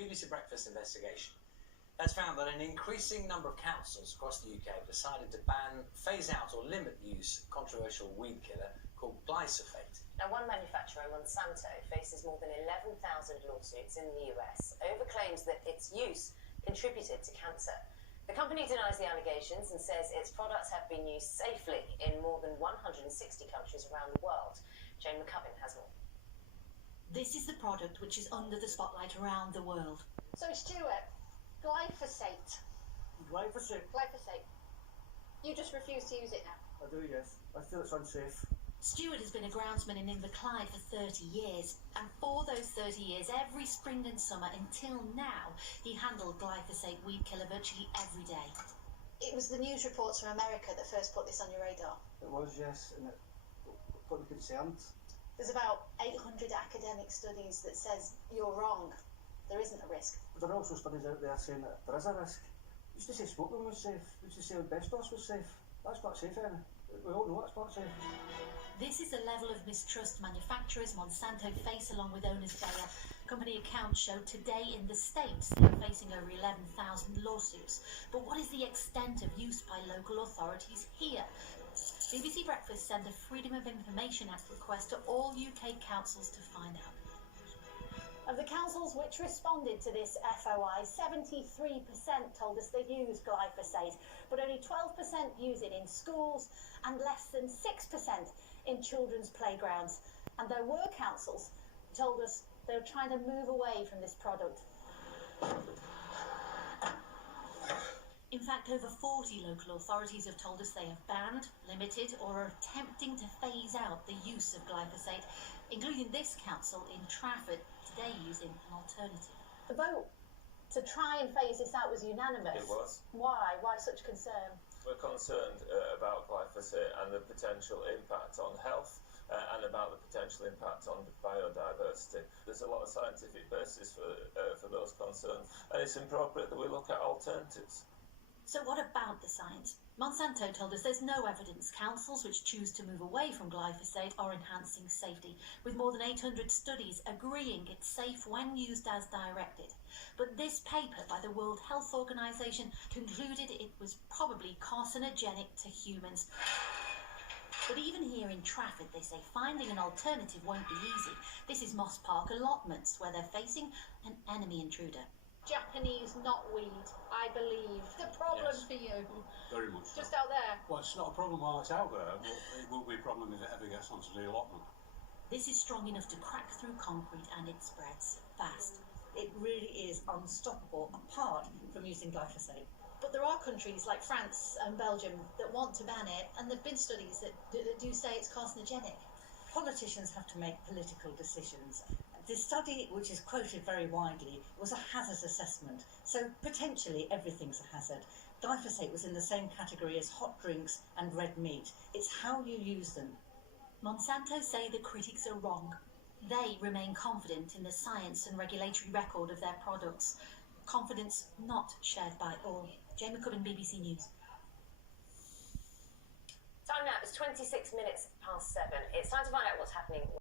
BBC Breakfast investigation has found that an increasing number of councils across the UK have decided to ban, phase out or limit the use of controversial weed killer called glyphosate. Now, one manufacturer, Monsanto, faces more than 11,000 lawsuits in the US over claims that its use contributed to cancer. The company denies the allegations and says its products have been used safely in more than 160 countries around the world. Jane McCubbin has more. This is the product which is under the spotlight around the world. So, Stuart, glyphosate. Glyphosate. You just refuse to use it now? I do, yes. I feel it's unsafe. Stuart has been a groundsman in Inverclyde for 30 years, and for those 30 years, every spring and summer until now, he handled glyphosate weed killer virtually every day. It was the news reports from America that first put this on your radar. It was, yes, and it got me concerned. There's about 800 academic studies that says you're wrong. There isn't a risk. But there are also studies out there saying that there is a risk. Used to say smoking was safe. Used to say asbestos was safe. That's not safe, Anna. We all know it's not safe. This is the level of mistrust manufacturers Monsanto face along with owners Bayer. Company accounts show today in the States they're facing over 11,000 lawsuits. But what is the extent of use by local authorities here? BBC Breakfast sent a Freedom of Information Act request to all UK councils to find out. Of the councils which responded to this FOI, 73% told us they use glyphosate, but only 12% use it in schools and less than 6% in children's playgrounds. And there were councils who told us they were trying to move away from this product. In fact, over 40 local authorities have told us they have banned, limited or are attempting to phase out the use of glyphosate, including this council in Trafford, today using an alternative. The vote to try and phase this out was unanimous. It was. Why? Why such concern? We're concerned about glyphosate and the potential impact on health and about the potential impact on biodiversity. There's a lot of scientific basis for those concerns, and it's appropriate that we look at alternatives. So what about the science? Monsanto told us there's no evidence councils which choose to move away from glyphosate are enhancing safety, with more than 800 studies agreeing it's safe when used as directed. But this paper by the World Health Organization concluded it was probably carcinogenic to humans. But even here in Trafford, they say finding an alternative won't be easy. This is Moss Park allotments, where they're facing an enemy intruder. Japanese knotweed, I believe. The problem for you. Very much so. Just out there. Well, it's not a problem while it's out there, but it will be a problem if it ever gets onto the allotment. This is strong enough to crack through concrete, and it spreads fast. It really is unstoppable apart from using glyphosate. But there are countries like France and Belgium that want to ban it, and there have been studies that do say it's carcinogenic. Politicians have to make political decisions. The study, which is quoted very widely, was a hazard assessment, so potentially everything's a hazard. Glyphosate was in the same category as hot drinks and red meat. It's how you use them. Monsanto say the critics are wrong. They remain confident in the science and regulatory record of their products. Confidence not shared by all. Jane McCubbin, BBC News. Time now is 26 minutes past 7. It's time to find out what's happening